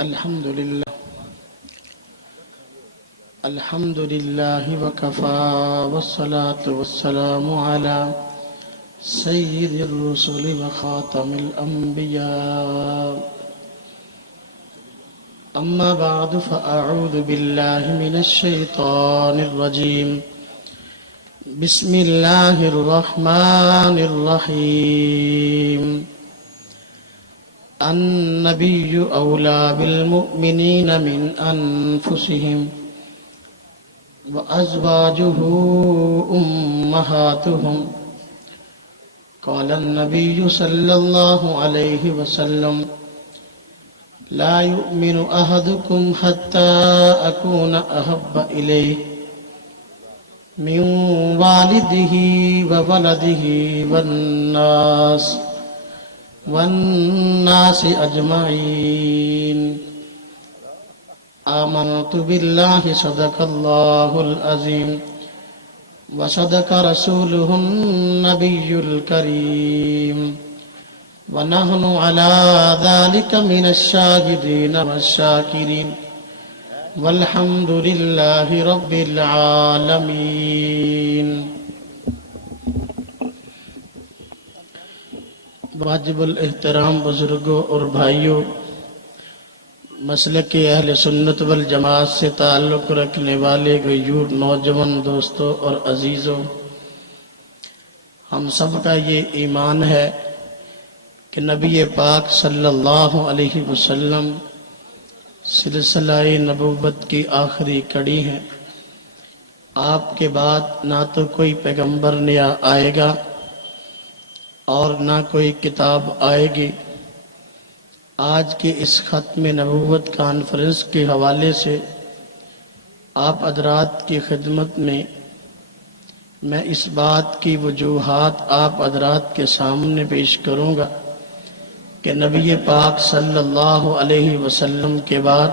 الحمد لله وكفى والصلاة والسلام على سيد الرسل وخاتم الأنبياء أما بعد فأعوذ بالله من الشيطان الرجيم بسم الله الرحمن الرحيم النبي أولى بالمؤمنين من أنفسهم وأزواجه أمهاتهم قال النبي صلى الله عليه وسلم لا يؤمن أحدكم حتى أكون أحب إليه من والده وولده والناس أجمعين آمنت بالله صدق الله العظيم وصدق رسوله النبي الكريم ونحن على ذلك من الشاهدين والشاكرين والحمد لله رب العالمين. واجب الاحترام بزرگوں اور بھائیوں، مسلک اہل سنت والجماعت سے تعلق رکھنے والے غیور نوجوان دوستوں اور عزیزوں، ہم سب کا یہ ایمان ہے کہ نبی پاک صلی اللہ علیہ وسلم سلسلہ نبوت کی آخری کڑی ہے. آپ کے بعد نہ تو کوئی پیغمبر نیا آئے گا اور نہ کوئی کتاب آئے گی. آج کی اس ختم نبوت کانفرنس کے حوالے سے آپ حضرات کی خدمت میں اس بات کی وجوہات آپ حضرات کے سامنے پیش کروں گا کہ نبی پاک صلی اللہ علیہ وسلم کے بعد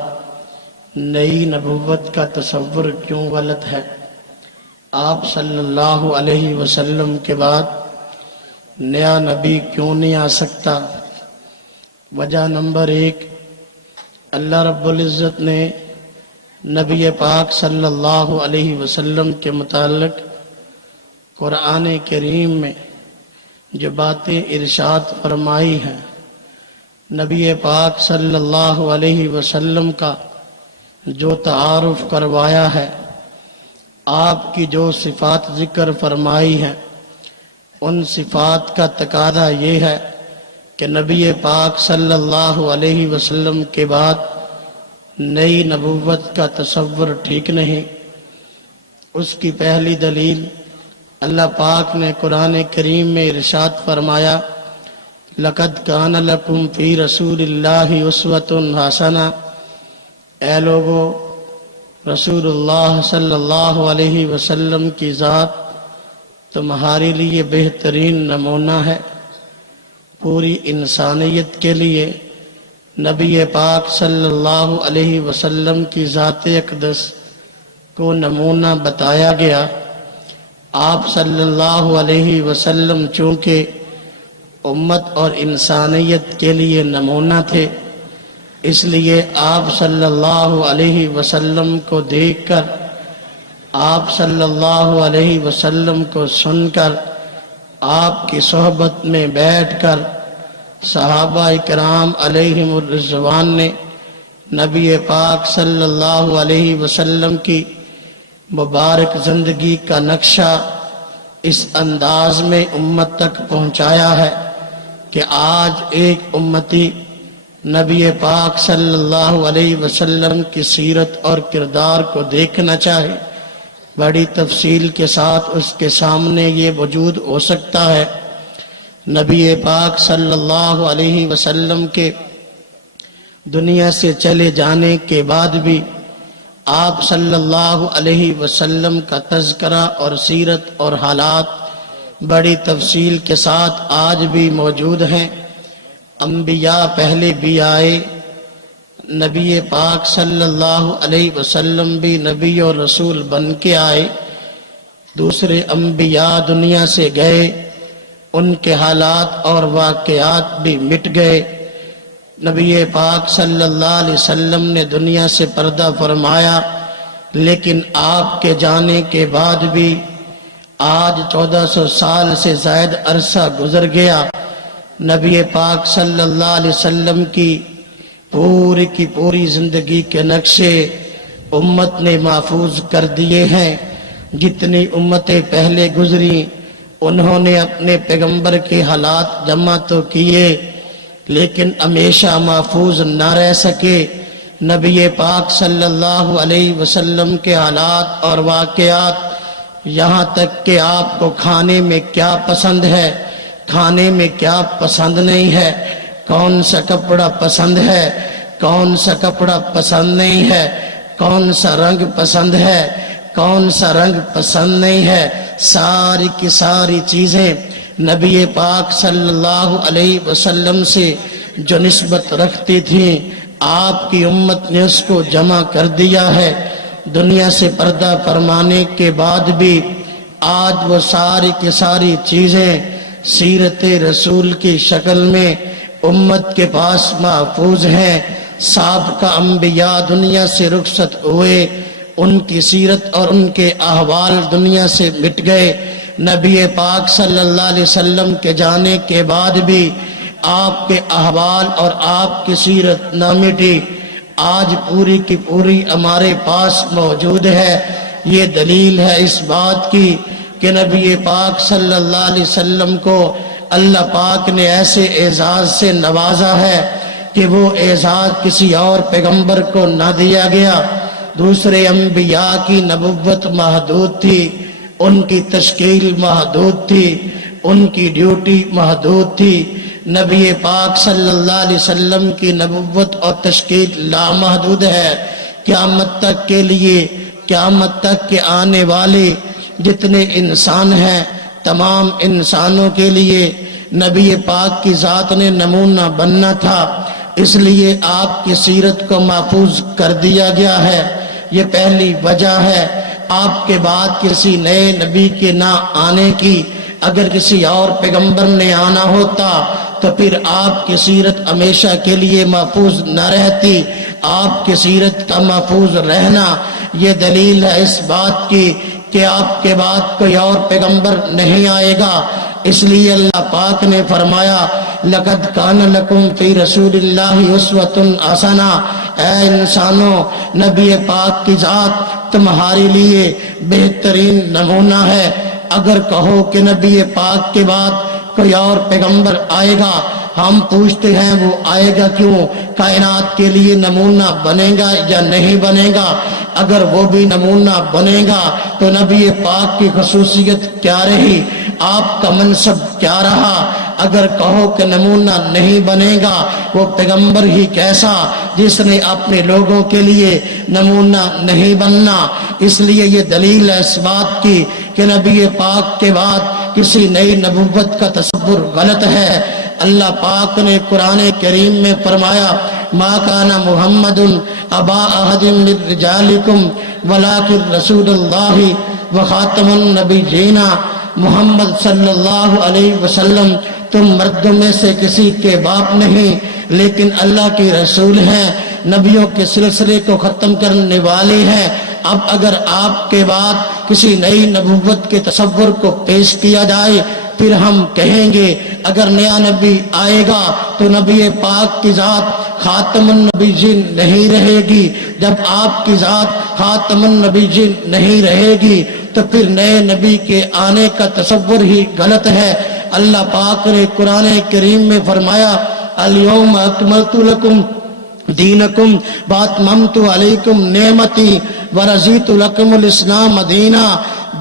نئی نبوت کا تصور کیوں غلط ہے. آپ صلی اللہ علیہ وسلم کے بعد نیا نبی کیوں نہیں آ سکتا؟ وجہ نمبر 1، اللہ رب العزت نے نبی پاک صلی اللہ علیہ وسلم کے متعلق قرآن کریم میں جو باتیں ارشاد فرمائی ہیں، نبی پاک صلی اللہ علیہ وسلم کا جو تعارف کروایا ہے، آپ کی جو صفات ذکر فرمائی ہیں، ان صفات کا تقاضا یہ ہے کہ نبی پاک صلی اللہ علیہ وسلم کے بعد نئی نبوت کا تصور ٹھیک نہیں. اس کی پہلی دلیل اللہ پاک نے قرآن کریم میں ارشاد فرمایا، لَقَدْ كَانَ لَكُمْ فِي رَسُولِ اللَّهِ أُسْوَةٌ حَسَنَةٌ. اے لوگو، رسول اللہ صلی اللہ علیہ وسلم کی ذات تمہارے لیے بہترین نمونہ ہے. پوری انسانیت کے لیے نبی پاک صلی اللہ علیہ وسلم کی ذات اقدس کو نمونہ بتایا گیا. آپ صلی اللہ علیہ وسلم چونکہ امت اور انسانیت کے لیے نمونہ تھے، اس لیے آپ صلی اللہ علیہ وسلم کو دیکھ کر، آپ صلی اللہ علیہ وسلم کو سن کر، آپ کی صحبت میں بیٹھ کر صحابہ کرام علیہم الرضوان نے نبی پاک صلی اللہ علیہ وسلم کی مبارک زندگی کا نقشہ اس انداز میں امت تک پہنچایا ہے کہ آج ایک امتی نبی پاک صلی اللہ علیہ وسلم کی سیرت اور کردار کو دیکھنا چاہے، بڑی تفصیل کے ساتھ اس کے سامنے یہ وجود ہو سکتا ہے. نبی پاک صلی اللہ علیہ وسلم کے دنیا سے چلے جانے کے بعد بھی آپ صلی اللہ علیہ وسلم کا تذکرہ اور سیرت اور حالات بڑی تفصیل کے ساتھ آج بھی موجود ہیں. انبیاء پہلے بھی آئے، نبی پاک صلی اللہ علیہ وسلم بھی نبی اور رسول بن کے آئے، دوسرے انبیاء دنیا سے گئے، ان کے حالات اور واقعات بھی مٹ گئے. نبی پاک صلی اللہ علیہ وسلم نے دنیا سے پردہ فرمایا، لیکن آپ کے جانے کے بعد بھی آج 1400 سال سے زائد عرصہ گزر گیا۔ نبی پاک صلی اللہ علیہ وسلم کی پوری زندگی کے نقشے امت نے محفوظ کر دیے ہیں۔ جتنی امتیں پہلے گزری انہوں نے اپنے پیغمبر کے حالات جمع تو کیے، لیکن ہمیشہ محفوظ نہ رہ سکے۔ نبی پاک صلی اللہ علیہ وسلم کے حالات اور واقعات، یہاں تک کہ آپ کو کھانے میں کیا پسند ہے، کھانے میں کیا پسند نہیں ہے، کون سا کپڑا پسند ہے، کون سا کپڑا پسند نہیں ہے، کون سا رنگ پسند ہے، کون سا رنگ پسند نہیں ہے، ساری کی ساری چیزیں نبی پاک صلی اللہ علیہ وسلم سے جو نسبت رکھتی تھیں، آپ کی امت نے اس کو جمع کر دیا ہے۔ دنیا سے پردہ فرمانے کے بعد بھی آج وہ ساری کی ساری چیزیں سیرت رسول کی شکل میں امت کے پاس محفوظ ہیں۔ سابقہ انبیاء دنیا سے رخصت ہوئے، ان کی سیرت اور ان کے احوال دنیا سے مٹ گئے۔ نبی پاک صلی اللہ علیہ وسلم کے جانے کے بعد بھی آپ کے احوال اور آپ کی سیرت نہ مٹی، آج پوری کی پوری ہمارے پاس موجود ہے۔ یہ دلیل ہے اس بات کی کہ نبی پاک صلی اللہ علیہ وسلم کو اللہ پاک نے ایسے اعزاز سے نوازا ہے کہ وہ اعزاز کسی اور پیغمبر کو نہ دیا گیا۔ دوسرے انبیاء کی نبوت محدود تھی، ان کی تشکیل محدود تھی، ان کی ڈیوٹی محدود تھی۔ نبی پاک صلی اللہ علیہ وسلم کی نبوت اور تشکیل لامحدود ہے۔ قیامت تک کے لیے، قیامت تک کے آنے والے جتنے انسان ہیں، تمام انسانوں کے لیے نبی پاک کی ذات نے نمونہ بننا تھا، اس لیے آپ کی سیرت کو محفوظ کر دیا گیا ہے۔ یہ پہلی وجہ ہے۔ آپ کے بعد کسی نئے نبی کے نہ آنے کی، اگر کسی اور پیغمبر نے آنا ہوتا تو پھر آپ کی سیرت ہمیشہ کے لیے محفوظ نہ رہتی۔ آپ کی سیرت کا محفوظ رہنا یہ دلیل ہے اس بات کی کہ آپ کے بعد کوئی اور پیغمبر نہیں آئے گا۔ اس لیے اللہ پاک نے فرمایا لَقَدْ كَانَ لَكُمْ فِي رَسُولِ اللَّهِ أُسْوَةٌ حَسَنَةٌ، اے انسانوں، نبی پاک کی ذات تمہارے لیے بہترین نمونہ ہے۔ اگر کہو کہ نبی پاک کے بعد کوئی اور پیغمبر آئے گا، ہم پوچھتے ہیں وہ آئے گا کیوں؟ کائنات کے لیے نمونہ بنے گا یا نہیں بنے گا؟ اگر وہ بھی نمونہ بنے گا تو نبی پاک کی خصوصیت کیا رہی، آپ کا منصب کیا رہا؟ اگر کہو کہ نمونہ نہیں بنے گا، وہ پیغمبر ہی کیسا جس نے اپنے لوگوں کے لیے نمونہ نہیں بننا۔ اس لیے یہ دلیل ہے اس بات کی کہ نبی پاک کے بعد کسی نئی نبوت کا تصور غلط ہے۔ اللہ پاک نے قرآن کریم میں فرمایا ما کان محمد ابا احد من رجالکم ولکن رسول اللہ وخاتم النبیین، محمد صلی اللہ علیہ وسلم تم مردوں میں سے کسی کے باپ نہیں، لیکن اللہ کے رسول ہیں، نبیوں کے سلسلے کو ختم کرنے والے ہیں۔ اب اگر آپ کے بعد کسی نئی نبوت کے تصور کو پیش کیا جائے پھر ہم کہیں گے اگر نیا نبی آئے گا تو نبی پاک کی ذات خاتم النبیین نہیں رہے گی۔ جب آپ کی ذات خاتم النبیین نہیں رہے گی تو پھر نئے نبی کے آنے کا تصور ہی غلط ہے۔ اللہ پاک نے قرآن کریم میں فرمایا الیوم اکملت لکم دینکم واتممت علیکم نعمتی ورضیت لکم الاسلام دینا۔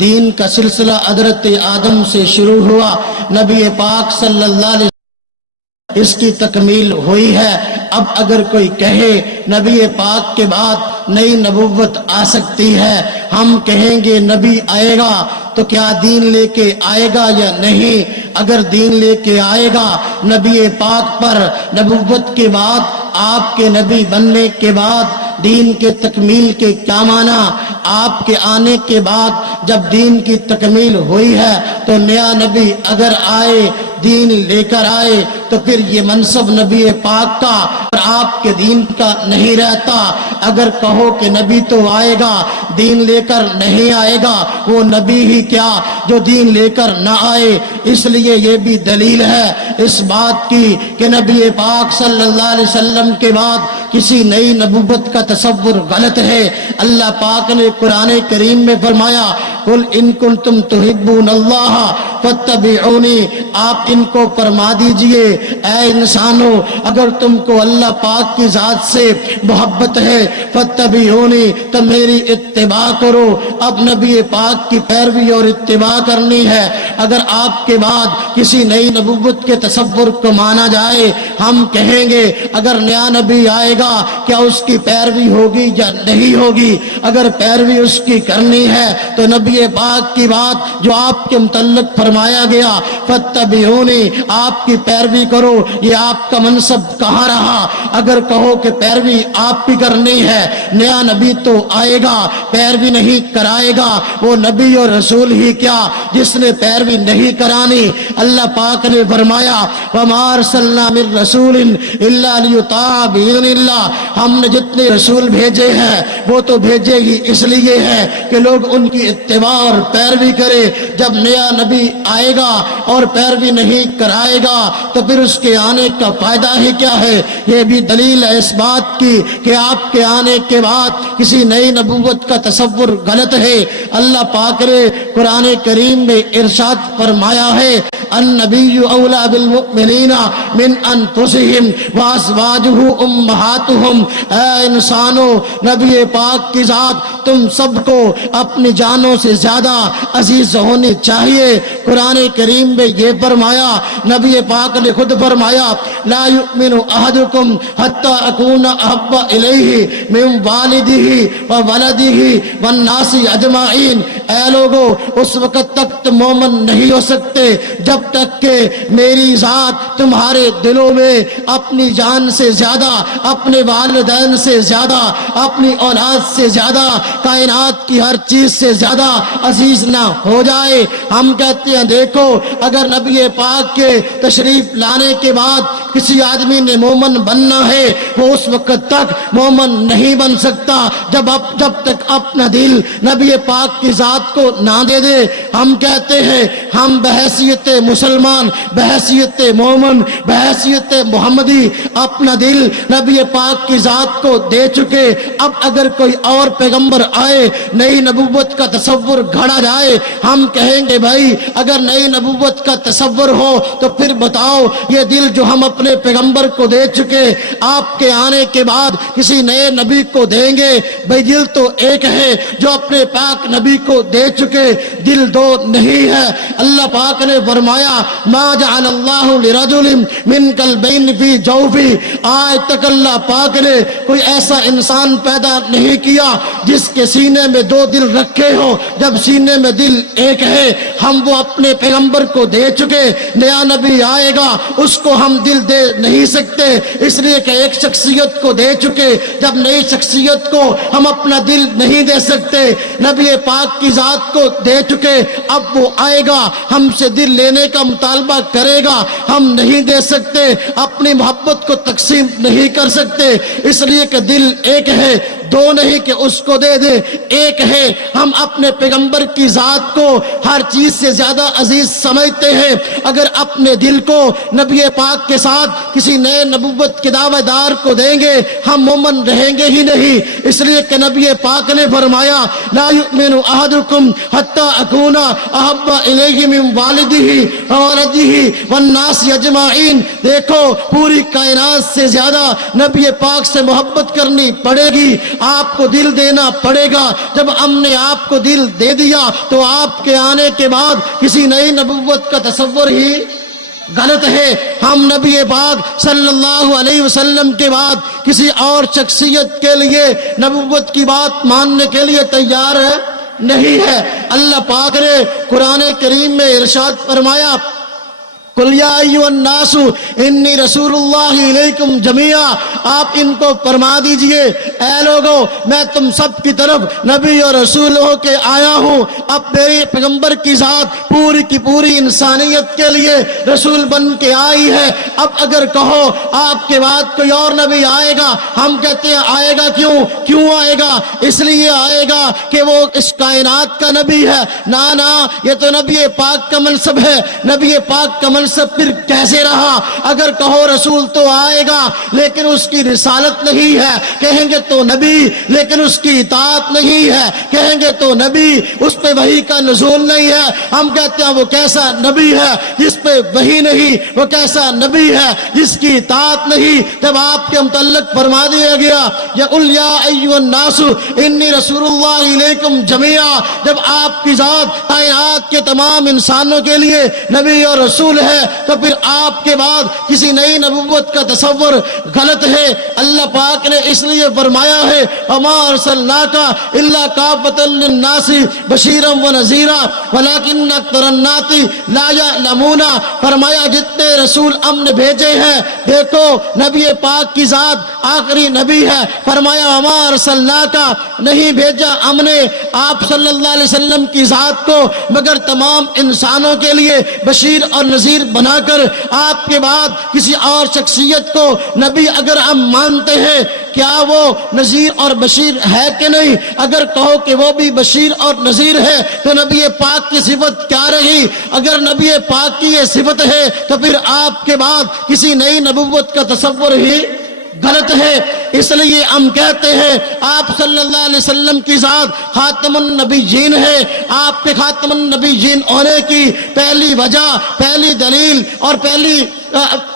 دین کا سلسلہ حضرت آدم سے شروع ہوا، نبی پاک صلی اللہ علیہ وسلم اس کی تکمیل ہوئی ہے۔ اب اگر کوئی کہے نبی پاک کے بعد نئی نبوت آ سکتی ہے، ہم کہیں گے نبی آئے گا تو کیا دین لے کے آئے گا یا نہیں؟ اگر دین لے کے آئے گا نبی پاک پر، نبوت کے بعد آپ کے نبی بننے کے بعد دین کے تکمیل کے کیا معنی؟ آپ کے آنے کے بعد جب دین کی تکمیل ہوئی ہے تو نیا نبی اگر آئے دین لے کر آئے تو پھر یہ منصب نبی پاک کا اور آپ کے دین کا نہیں رہتا۔ اگر کہو کہ نبی تو آئے گا دین لے کر نہیں آئے گا، وہ نبی ہی کیا جو دین لے کر نہ آئے۔ اس لیے یہ بھی دلیل ہے اس بات کی کہ نبی پاک صلی اللہ علیہ وسلم کے بعد کسی نئی نبوت کا تصور غلط ہے۔ اللہ پاک نے قرآن کریم میں فرمایا قل ان کنتم تحبون اللہ فاتبعونی، آپ ان کو فرما دیجئے اے انسانوں اگر تم کو اللہ پاک کی ذات سے محبت ہے فاتبعونی تو میری اتباع کرو۔ اب نبی پاک کی پیروی اور اتباع کرنی ہے۔ اگر آپ کے بعد کسی نئی نبوت کے تصور کو مانا جائے، ہم کہیں گے اگر نیا نبی آئے گا کیا اس کی پیروی ہوگی یا نہیں ہوگی؟ اگر پیروی اس کی کرنی ہے تو نبی پاک کی بات جو آپ کے متعلق فرمایا گیا فاتبعونی، آپ کی پیروی کرو، یہ آپ کا منصب کہاں رہا؟ اگر کہو کہ پیروی آپ کی کرنی ہے، نیا نبی تو آئے گا پیروی نہیں کرائے گا، وہ نبی اور رسول ہی کیا جس نے پیروی نہیں کرانی۔ اللہ پاک نے فرمایا وَمَا أَرْسَلْنَا مِن رَّسُولٍ إِلَّا لِيُطَاعَ بِإِذْنِ اللَّهِ، ہم نے جتنے رسول بھیجے ہیں وہ تو بھیجے ہی اس لیے ہے کہ لوگ ان کی اتباع اور پیروی کرے۔ جب نیا نبی آئے گا اور پیروی نہیں کرائے گا تو پھر اس کے آنے کا فائدہ ہی کیا ہے؟ یہ بھی دلیل ہے اس بات کی کہ آپ کے آنے کے بعد کسی نئی نبوت کا تصور غلط ہے۔ اللہ پاک نے قرآن کریم میں ارشاد فرمایا ہے النبی اولا بالمؤمنین من انفسہم وازواجہ امہاتہم، اے انسانوں نبی پاک کی ذات تم سب کو اپنی جانوں سے زیادہ عزیز ہونی چاہیے۔ قرآن کریم میں یہ فرمایا، نبی پاک نے خود فرمایا لا یؤمن احدکم حتی اکون احب الیہ من والدہ وولدہ والناس اجمعین، اے لوگو اس وقت تک تم مومن نہیں ہو سکتے جب تک کہ میری ذات تمہارے دلوں میں اپنی جان سے زیادہ، اپنے والدین سے زیادہ، اپنی اولاد سے زیادہ، کائنات کی ہر چیز سے زیادہ عزیز نہ ہو جائے۔ ہم کہتے ہیں دیکھو اگر نبی پاک کے تشریف لانے کے بعد کسی آدمی نے مومن بننا ہے وہ اس وقت تک مومن نہیں بن سکتا جب تک اپنا دل نبی پاک کی ذات کو نہ دے دے۔ ہم کہتے ہیں ہم بحیثیت مسلمان، بحیثیت مومن، بحیثیت محمدی اپنا دل نبی پاک کی ذات کو دے چکے۔ اب اگر کوئی اور پیغمبر آئے نئی نبوت کا تصور گھڑا جائے، ہم کہیں گے بھائی اگر نئی نبوت کا تصور ہو تو پھر بتاؤ یہ دل جو ہم اپنے پیغمبر کو دے چکے آپ کے آنے کے بعد کسی نئے نبی کو دیں گے؟ بھائی دل تو ایک ہے جو اپنے پاک نبی کو دے چکے، دل دو نہیں ہے۔ اللہ پاک نے فرمایا ما جعل اللہ لرجل من قلبین فی جوفہ، آج تک اللہ پاک نے کوئی ایسا انسان پیدا نہیں کیا جس کے سینے میں دو دل رکھے ہو۔ جب سینے میں دل ایک ہے ہم وہ اپنے پیغمبر کو دے چکے، نیا نبی آئے گا اس کو ہم دل دے نہیں سکتے اس لیے کہ ایک شخصیت کو دے چکے۔ جب نئی شخصیت کو ہم اپنا دل نہیں دے سکتے، نبی پاک کی ذات کو دے چکے، اب وہ آئے گا ہم سے دل لینے کا مطالبہ کرے گا، ہم نہیں دے سکتے، اپنی محبت کو تقسیم نہیں کر سکتے اس لیے کہ دل ایک ہے، دو نہیں کہ اس کو دے دے، ایک ہے۔ ہم اپنے پیغمبر کی ذات کو ہر چیز سے زیادہ عزیز سمجھتے ہیں، اگر اپنے دل کو نبی پاک کے ساتھ کسی نئے نبوت کے دعوے دار کو دیں گے ہم مومن رہیں گے ہی نہیں۔ اس لیے کہ نبی پاک نے فرمایا لا یؤمن احدکم حتی اکون احب الیہ من والدہ وولدہ والناس اجمعین، دیکھو پوری کائنات سے زیادہ نبی پاک سے محبت کرنی پڑے گی، آپ کو دل دینا پڑے گا۔ جب ہم نے آپ کو دل دے دیا تو آپ کے آنے کے بعد کسی نئی نبوت کا تصور ہی غلط ہے۔ ہم نبی پاک صلی اللہ علیہ وسلم کے بعد کسی اور شخصیت کے لیے نبوت کی بات ماننے کے لیے تیار نہیں ہے۔ اللہ پاک نے قرآن کریم میں ارشاد فرمایا قل یا ایھا الناس انی رسول اللہ الیکم جمیعا، آپ ان کو فرما دیجئے اے لوگو میں تم سب کی طرف نبی اور رسول ہو کے آیا ہوں، اب میرے پیغمبر کی ذات پوری کی پوری انسانیت کے لیے رسول بن کے آئی ہے۔ اب اگر کہو آپ کے بعد کوئی اور نبی آئے گا، ہم کہتے ہیں آئے گا کیوں آئے گا؟ اس لیے آئے گا کہ وہ اس کائنات کا نبی ہے۔ نا یہ تو نبی پاک کا منصب ہے۔ نبی پاک کا منصب پھر کیسے رہا؟ اگر کہو رسول تو آئے گا لیکن اس کی رسالت نہیں ہے، کہیں گے تو نبی لیکن اس کی اطاعت نہیں ہے، کہیں گے تو نبی اس پہ وحی کا نزول نہیں ہے۔ ہم کہتے ہیں وہ کیسا نبی ہے جس پہ وحی نہیں، وہ کیسا نبی ہے جس کی اطاعت نہیں؟ جب آپ کے متعلق فرما دیا گیا یا قل یا ایھا الناس انی رسول اللہ الیکم جمیعا، جب آپ کی ذات کائنات کے تمام انسانوں کے لیے نبی اور رسول ہے تو پھر آپ کے بعد کسی نئی نبوت کا تصور غلط ہے۔ اللہ پاک نے اس لیے فرمایا ہے وما ارسلناک الا کافۃ للناس بشیرا ونذیرا ولکن اکثر الناس لا یعلمون، فرمایا جتنے رسول ہم نے بھیجے ہیں، دیکھو نبی پاک کی ذات آخری نبی ہے، فرمایا وما ارسلناک، نہیں بھیجا ہم نے آپ صلی اللہ علیہ وسلم کی ذات کو مگر تمام انسانوں کے لیے بشیر اور نذیر بنا کر۔ آپ کے بعد کسی اور شخصیت کو نبی اگر ہم مانتے ہیں، کیا وہ نذیر اور بشیر ہے کہ نہیں؟ اگر کہو کہ وہ بھی بشیر اور نذیر ہے تو نبی پاک کی صفت کیا رہی؟ اگر نبی پاک کی یہ صفت ہے تو پھر آپ کے بعد کسی نئی نبوت کا تصور ہی غلط ہے۔ اس لیے ہم کہتے ہیں آپ صلی اللہ علیہ وسلم کی ذات خاتم النبیین ہے۔ آپ کے خاتم النبیین ہونے کی پہلی وجہ، پہلی دلیل اور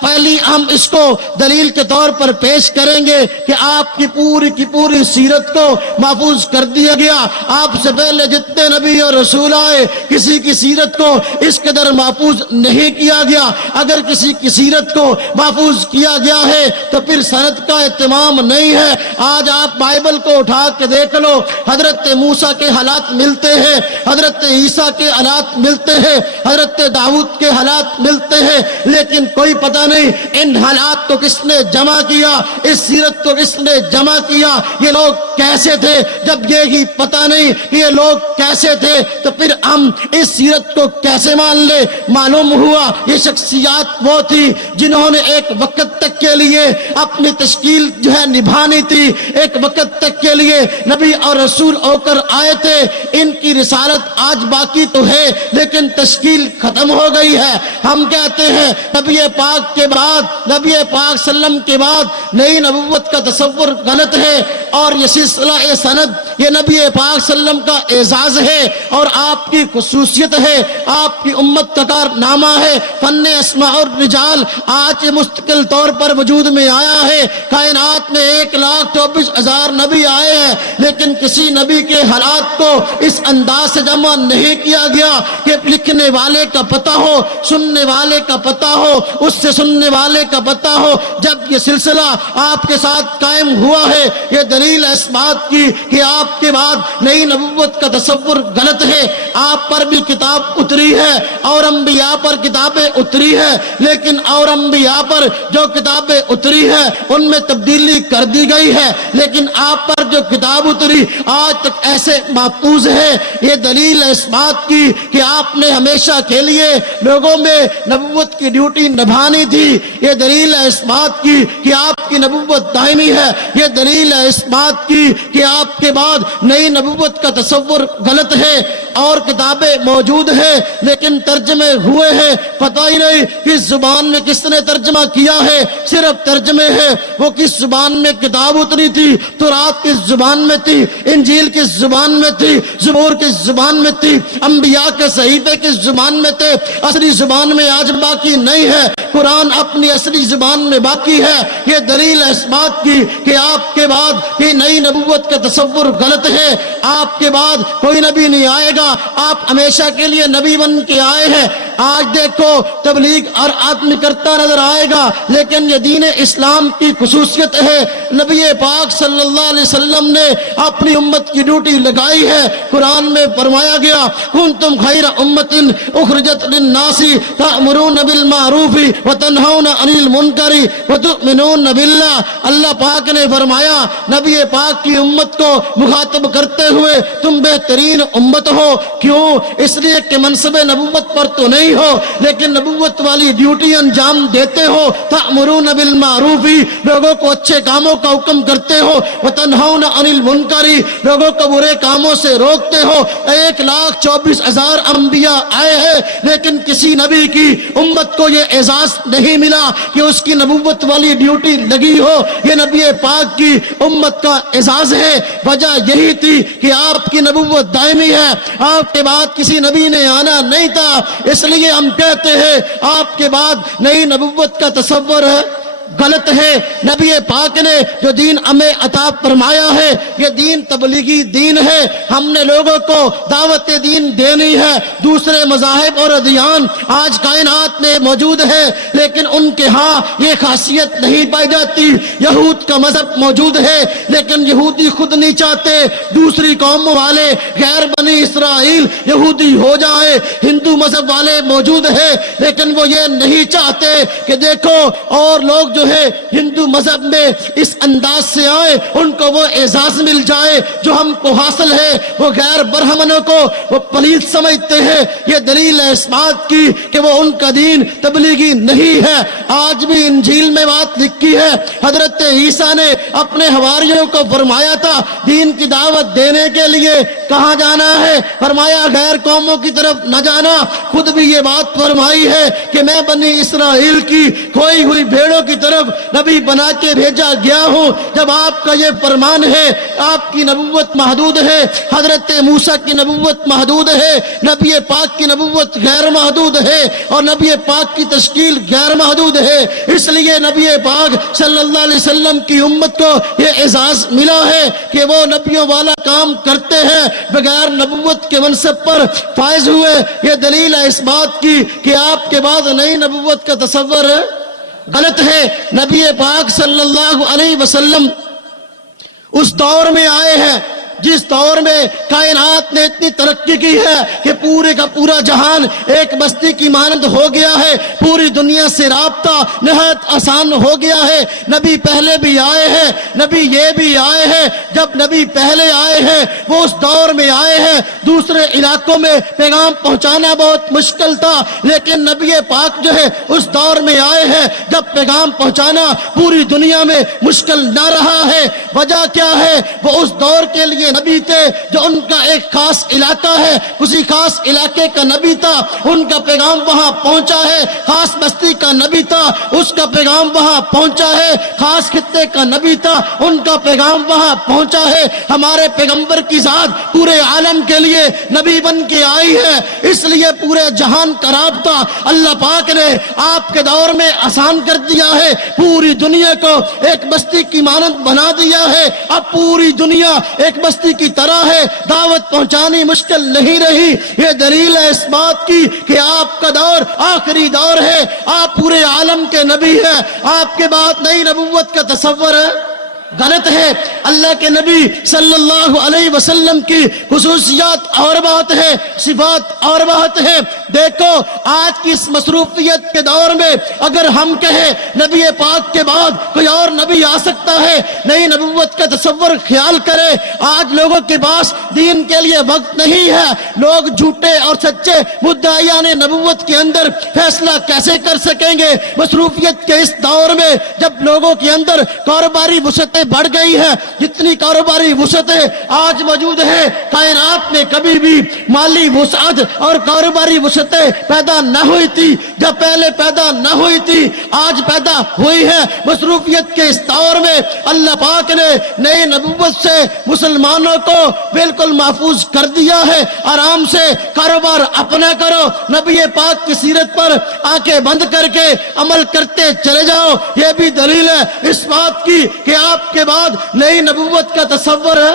پہلی ہم اس کو دلیل کے طور پر پیش کریں گے کہ آپ کی پوری سیرت کو محفوظ کر دیا گیا۔ آپ سے پہلے جتنے نبی اور رسول آئے کسی کی سیرت کو اس قدر محفوظ نہیں کیا گیا۔ اگر کسی کی سیرت کو محفوظ کیا گیا ہے تو پھر سند کا اہتمام نہیں ہے۔ آج آپ بائبل کو اٹھا کے دیکھ لو، حضرت موسیٰ کے حالات ملتے ہیں، حضرت عیسیٰ کے حالات ملتے ہیں، حضرت داؤد کے حالات ملتے ہیں، لیکن کوئی پتہ نہیں ان حالات کو کس نے جمع کیا، اس سیرت کو کس نے جمع کیا، یہ لوگ کیسے تھے۔ جب یہی پتہ نہیں کہ یہ لوگ کیسے تھے تو پھر ہم اس سیرت کو کیسے مان لے؟ معلوم ہوا یہ شخصیات وہ تھی جنہوں نے ایک وقت تک کے لیے اپنی تشکیل جو ہے نبھانی تھی، ایک وقت تک کے لیے نبی اور رسول ہو کر آئے تھے۔ ان کی رسالت آج باقی تو ہے لیکن تشکیل ختم ہو گئی ہے۔ ہم کہتے ہیں نبی پاک کے بعد، نبی پاک صلی اللہ علیہ وسلم کے بعد نئی نبوت کا تصور غلط ہے، اور یہ سلسلہ سند یہ نبی پاک صلی اللہ علیہ وسلم کا اعزاز ہے اور آپ کی خصوصیت ہے، آپ کی امت کا کارنامہ ہے۔ فن اسماء اور رجال آج مستقل طور پر وجود میں آیا ہے۔ کائنات میں 1,24,000 نبی آئے ہیں لیکن کسی نبی کے حالات کو اس انداز سے جمع نہیں کیا گیا کہ لکھنے والے کا پتہ ہو، سننے والے کا پتہ ہو، اس سے سننے والے کا پتہ ہو۔ جب یہ سلسلہ آپ کے ساتھ قائم ہوا ہے، یہ دلیل ہے اس بات کی کہ آپ کے بعد نئی نبوت کا تصور غلط ہے۔ آپ پر بھی کتاب اتری ہے اور انبیاء پر کتابیں اتری ہے، لیکن اور انبیاء پر جو کتابیں اتری ہے ان میں تبدیلی کر دی گئی ہے، لیکن آپ پر جو کتاب اتری آج تک ایسے محفوظ ہے۔ یہ دلیل ہے اس بات کی کہ آپ نے ہمیشہ کے لیے لوگوں میں نبوت کی ڈیوٹی نبھانی تھی۔ یہ دلیل ہے اس بات کی کہ آپ کی نبوت دائمی ہے۔ یہ دلیل ہے اس بات کی کہ آپ کے بعد نئی نبوت کا تصور غلط ہے، اور کتابیں موجود ہیں لیکن ترجمے ہوئے ہیں، پتہ ہی نہیں کس زبان میں کس نے ترجمہ کیا ہے، صرف ترجمے ہیں۔ وہ کس زبان میں کتاب اتری تھی، تورات کس زبان میں تھی، انجیل کس زبان میں تھی، زبور کس زبان میں تھی، انبیاء کے صحیفے کس زبان میں تھے، اصلی زبان میں آج باقی نہیں ہے۔ قرآن اپنی اصلی زبان میں باقی ہے۔ یہ دلیل ہے اس بات کی کہ آپ کے بعد یہ نئی نبوت کا تصور غلط ہے۔ آپ کے بعد کوئی نبی نہیں آئے گا، آپ ہمیشہ کے لیے نبی بن کے آئے ہیں۔ آج دیکھو تبلیغ اور آدمی کرتا نظر آئے گا، لیکن یہ دین اسلام کی خصوصیت ہے۔ نبی پاک صلی اللہ علیہ وسلم نے اپنی امت کی ڈیوٹی لگائی ہے۔ قرآن میں فرمایا گیا کنتم خیر امت اخرجت للناس تأمرون بالمعروف وتنہون عن المنکر وتؤمنون باللہ۔ اللہ پاک نے فرمایا نبی پاک کی امت کو مخاطب کرتے ہوئے تم بہترین امت ہو۔ کیوں؟ اس لیے کہ منصب نبوت پر تو نہیں ہو، لیکن نبوت والی ڈیوٹی انجام دیتے ہو۔ تأمرون بالمعروف، لوگوں کو اچھے کاموں کا حکم کرتے ہو۔ وتنہون عن المنکر، لوگوں کو برے کاموں سے روکتے ہو۔ 1,24,000 انبیاء آئے ہیں، لیکن کسی نبی کی امت کو یہ اعزاز نہیں ملا کہ اس کی نبوت والی ڈیوٹی لگی ہو۔ یہ نبی پاک کی امت کا اعزاز ہے۔ وجہ یہی تھی کہ آپ کی نبوت دائمی ہے، آپ کے بعد کسی نبی نے آنا نہیں تھا۔ اس لیے ہم کہتے ہیں آپ کے بعد نئی نبوت کا تصور ہے، غلط ہے۔ نبی پاک نے جو دین ہمیں عطا فرمایا ہے یہ دین تبلیغی دین ہے۔ ہم نے لوگوں کو دعوت دین دینی ہے۔ دوسرے مذاہب اور ادیان آج کائنات میں موجود ہے، لیکن ان کے ہاں یہ خاصیت نہیں پائی جاتی۔ یہود کا مذہب موجود ہے، لیکن یہودی خود نہیں چاہتے دوسری قوموں والے غیر بنی اسرائیل یہودی ہو جائے۔ ہندو مذہب والے موجود ہیں، لیکن وہ یہ نہیں چاہتے کہ دیکھو اور لوگ جو ہے ہندو مذہب میں اس انداز سے آئے، ان کو وہ اعزاز مل جائے جو ہم کو حاصل ہے۔ وہ غیر برہمنوں کو وہ پلید سمجھتے ہیں۔ یہ دلیل ہے اس بات کی کہ وہ ان کا دین تبلیغی نہیں ہے۔ آج بھی انجیل میں بات لکھی ہے، حضرت عیسیٰ نے اپنے حواریوں کو فرمایا تھا دین کی دعوت دینے کے لیے کہاں جانا ہے؟ فرمایا غیر قوموں کی طرف نہ جانا۔ خود بھی یہ بات فرمائی ہے کہ میں بنی اسرائیل کی کھوئی ہوئی بھیڑوں کی طرف نبی بنا کے بھیجا گیا ہوں۔ جب آپ کا یہ فرمان ہے، آپ کی نبوت محدود ہے، حضرت موسیٰ کی نبوت محدود ہے، نبی پاک کی نبوت غیر محدود ہے، اور نبی پاک کی تشکیل غیر محدود ہے۔ اس لیے نبی پاک صلی اللہ علیہ وسلم کی امت کو یہ اعزاز ملا ہے کہ وہ نبیوں والا کام کرتے ہیں، بغیر نبوت کے منصب پر فائز ہوئے۔ یہ دلیل ہے اس بات کی کہ آپ کے بعد نئی نبوت کا تصور ہے، غلط ہے۔ نبی پاک صلی اللہ علیہ وسلم اس دور میں آئے ہیں جس دور میں کائنات نے اتنی ترقی کی ہے کہ پورے کا پورا جہان ایک بستی کی مانند ہو گیا ہے۔ پوری دنیا سے رابطہ نہایت آسان ہو گیا ہے۔ نبی پہلے بھی آئے ہیں، نبی یہ بھی آئے ہیں۔ جب نبی پہلے آئے ہیں وہ اس دور میں آئے ہیں دوسرے علاقوں میں پیغام پہنچانا بہت مشکل تھا، لیکن نبی پاک جو ہے اس دور میں آئے ہیں جب پیغام پہنچانا پوری دنیا میں مشکل نہ رہا ہے۔ وجہ کیا ہے؟ وہ اس دور کے لیے نبی تھے جو ان کا ایک خاص علاقہ ہے، کسی خاص علاقے کا نبی تھا، ان کا پیغام وہاں پہنچا ہے۔ خاص بستی کا نبی تھا، اس کا پیغام وہاں پہنچا ہے۔ خاص خطے کا نبی تھا، ان کا پیغام وہاں پہنچا ہے۔ ہمارے پیغمبر کی ذات پورے عالم کے لیے نبی بن کے آئی ہے، اس لیے پورے جہان کا رابطہ اللہ پاک نے آپ کے دور میں آسان کر دیا ہے۔ پوری دنیا کو ایک بستی کی مانند بنا دیا ہے۔ اب پوری دنیا ایک بستی کی طرح ہے، دعوت پہنچانی مشکل نہیں رہی۔ یہ دلیل ہے اس بات کی کہ آپ کا دور آخری دور ہے، آپ پورے عالم کے نبی ہیں۔ آپ کے بعد نئی نبوت کا تصور ہے، غلط ہے۔ اللہ کے نبی صلی اللہ علیہ وسلم کی خصوصیات اور بات ہے، صفات اور بات ہے۔ دیکھو آج کی اس مصروفیت کے دور میں اگر ہم کہیں نبی پاک کے بعد کوئی اور نبی آ سکتا ہے، نئی نبوت کا تصور خیال کرے۔ آج لوگوں کے پاس دین کے لیے وقت نہیں ہے۔ لوگ جھوٹے اور سچے مدعیان نبوت کے اندر فیصلہ کیسے کر سکیں گے؟ مصروفیت کے اس دور میں جب لوگوں کے اندر کاروباری وسعتیں بڑھ گئی ہے، جتنی کاروباری وسعتیں آج موجود ہے کائنات میں کبھی بھی مالی وسعت اور کاروباری وسعتیں پیدا نہ ہوئی تھی۔ جب پہلے پیدا نہ ہوئی تھی آج پیدا ہوئی ہے۔ مصروفیت کے اس دور میں اللہ پاک نے نئی نبوت سے مسلمانوں کو بالکل محفوظ کر دیا ہے۔ آرام سے کاروبار اپنا کرو، نبی پاک کی سیرت پر آنکھیں بند کر کے عمل کرتے چلے جاؤ۔ یہ بھی دلیل ہے اس بات کی کہ آپ کے بعد نئی نبوت کا تصور ہے،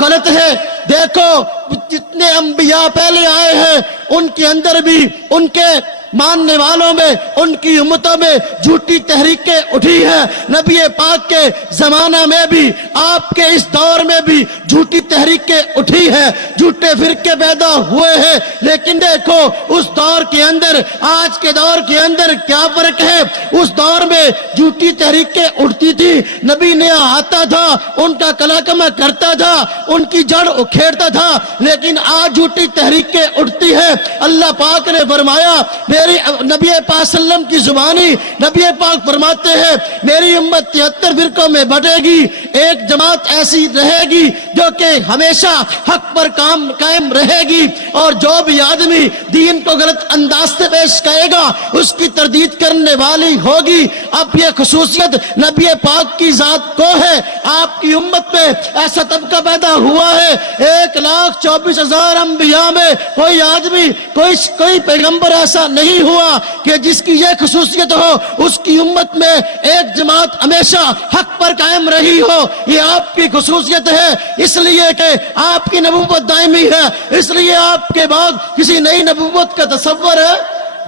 غلط ہے۔ دیکھو جتنے انبیاء پہلے آئے ہیں ان کے اندر بھی ان کے ماننے والوں میں ان کی امتوں میں جھوٹی تحریکیں اٹھی ہیں. نبی پاک کے زمانہ میں بھی آپ کے اس دور میں بھی جھوٹی تحریکیں اٹھی ہیں, جھوٹے فرقے پیدا ہوئے ہیں. لیکن دیکھو اس دور کے اندر آج کے دور کے اندر کیا فرق ہے. اس دور میں جھوٹی تحریکیں اٹھتی تھی, نبی نے آتا تھا, ان کا کلاکما کرتا تھا, ان کی جڑ اکھیڑتا تھا. لیکن آج جھوٹی تحریکیں اٹھتی ہیں. اللہ پاک نے فرمایا, میری نبی پاک صلی اللہ علیہ وسلم کی زبانی نبی پاک فرماتے ہیں میری امت 73 فرقوں میں بٹے گی, ایک جماعت ایسی رہے گی جو کہ ہمیشہ حق پر قائم رہے گی, اور جو بھی آدمی دین کو غلط انداز سے پیش کرے گا اس کی تردید کرنے والی ہوگی. اب یہ خصوصیت نبی پاک کی ذات کو ہے. آپ کی امت میں ایسا طبقہ پیدا ہوا ہے 1,24,000 انبیاء میں کوئی آدمی کوئی پیغمبر ایسا نہیں ہوا کہ جس کی یہ خصوصیت ہو اس کی امت میں ایک جماعت ہمیشہ حق پر قائم رہی ہو. یہ آپ کی خصوصیت ہے, اس لیے کہ آپ کی نبوت دائمی ہے, اس لیے آپ کے بعد کسی نئی نبوت کا تصور ہے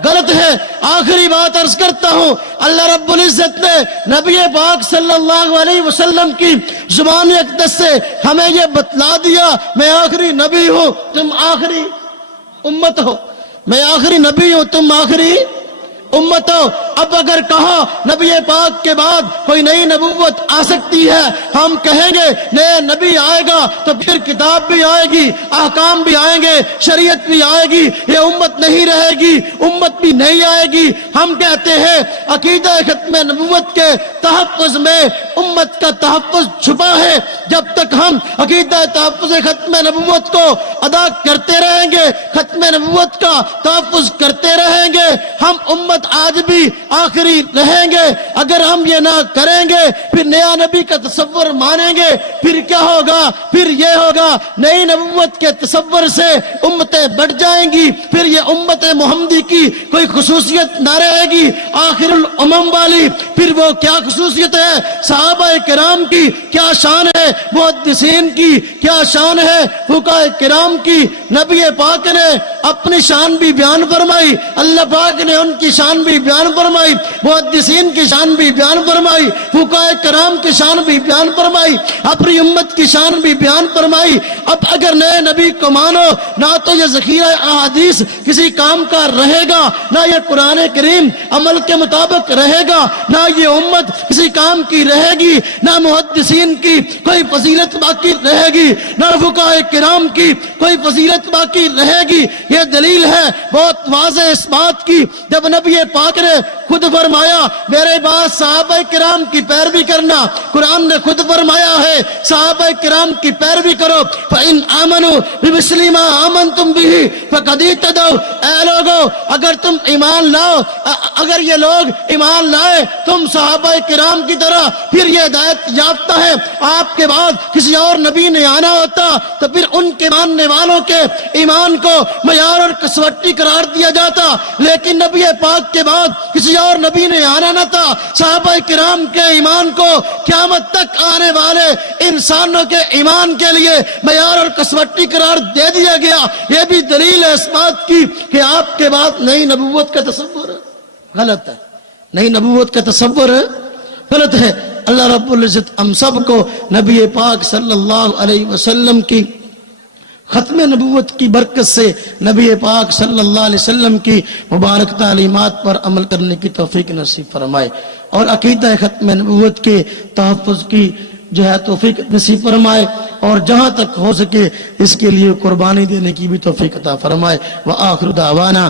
غلط ہے. آخری بات عرض کرتا ہوں, اللہ رب العزت نے نبی پاک صلی اللہ علیہ وسلم کی زبان اقدس سے ہمیں یہ بتلا دیا میں آخری نبی ہوں, تم آخری امت ہو. میں آخری نبی ہوں, تم آخری امت ہو. اب اگر کہا نبی پاک کے بعد کوئی نئی نبوت آ سکتی ہے, ہم کہیں گے نئے نبی آئے گا تو پھر کتاب بھی آئے گی, احکام بھی آئیں گے, شریعت بھی آئے گی, یہ امت نہیں رہے گی, امت بھی نہیں آئے گی. ہم کہتے ہیں عقیدہ ختم نبوت کے تحفظ میں امت کا تحفظ چھپا ہے. جب تک ہم عقیدہ تحفظ ختم نبوت کو ادا کرتے رہیں گے, ختم نبوت کا تحفظ کرتے رہیں گے, ہم امت آج بھی آخری رہیں گے. اگر ہم یہ نہ کریں گے پھر نیا نبی کا تصور مانیں گے, پھر کیا ہوگا, پھر یہ ہوگا نئی نبوت کے تصور سے امتیں بڑھ جائیں گی, پھر یہ امت محمدی کی کوئی خصوصیت نہ رہے گی آخر الامم والی. پھر وہ کیا خصوصیت ہے, صحابہ کرام کی کیا شان ہے, محدثین کی کیا شان ہے, فقہاء کرام کی. نبی پاک نے اپنی شان بھی بیان فرمائی, اللہ پاک نے ان کی شان بھی بیان فرمائی, محدثین کی شان بھی بیان فرمائی, فقہاء کرام کی شان بھی بیان فرمائی, اپنی امت کی شان بھی بیان فرمائی. اب اگر نئے نبی کو مانو, نہ تو یہ ذخیرہ احادیث کسی کام کا رہے گا, نہ یہ قرآن کریم عمل کے مطابق رہے گا, نہ یہ امت کسی کام کی رہے گی, نہ محدثین کی کوئی فضیلت باقی رہے گی, نہ فقہاء کرام کی کوئی فضیلت باقی رہے گی. یہ دلیل ہے بہت واضح اس بات کی, جب نبی پاک نے خود فرمایا میرے بعد صحابہ کرام کی پیروی کرنا, قرآن نے خود فرمایا ہے صحابہ کرام کی پیروی کرو. فَإِنْ آمَنُوا بِمِثْلِ مَا آمَنْتُمْ بِهِ فَقَدْ اهْتَدَوْا. اے لوگو اگر تم ایمان لاؤ, اگر یہ لوگ ایمان لائے تم صحابہ کرام کی طرح, پھر یہ ہدایت یافتہ ہے. آپ کے بعد کسی اور نبی نے آنا ہوتا تو پھر ان کے ماننے والوں کے ایمان کو معیار اور کسوٹی قرار دیا جاتا, لیکن نبی پاک کے بعد کسی اور نبی نے آنا نہ تھا. صحابہ کرام کے ایمان کو قیامت تک آنے والے انسانوں کے ایمان کے لیے معیار اور کسوٹی قرار دے دیا گیا. یہ بھی دلیل ہے اس بات کی کہ آپ کے بعد نئی نبوت کا تصور غلط ہے, نئی نبوت کا تصور غلط ہے. اللہ رب العزت ہم سب کو نبی پاک صلی اللہ علیہ وسلم کی ختم نبوت کی برکت سے نبی پاک صلی اللہ علیہ وسلم کی مبارک تعلیمات پر عمل کرنے کی توفیق نصیب فرمائے, اور عقیدہ ختم نبوت کے تحفظ کی جو ہے توفیق نصیب فرمائے, اور جہاں تک ہو سکے اس کے لیے قربانی دینے کی بھی توفیق عطا فرمائے. وآخر دعوانا